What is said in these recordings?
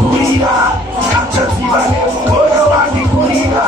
Kurira, acha tibane, moyo wangu kurira.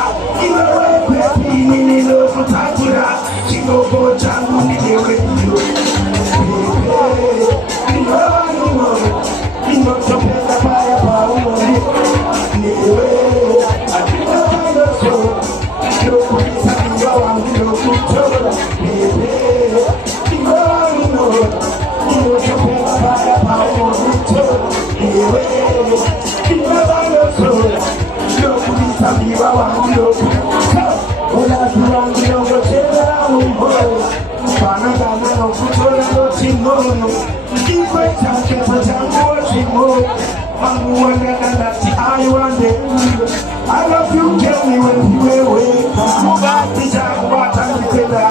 I love you, tell me when you were awake. You got the job, but I'm the killer.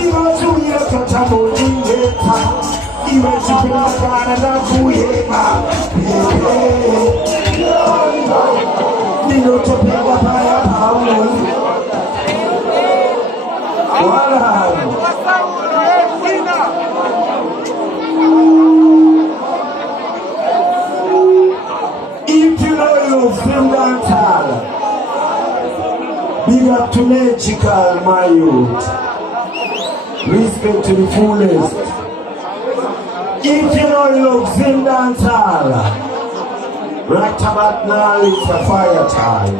You want to hear such a morning later. You want to be a man and a fool, you know to be a fire power. If you know you film dancehall, big up to Mexico, my youth. Respect to the fullest. If you know you film dancehall, right about now it's a fire time.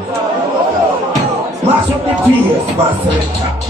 Mash up the PS, my selector.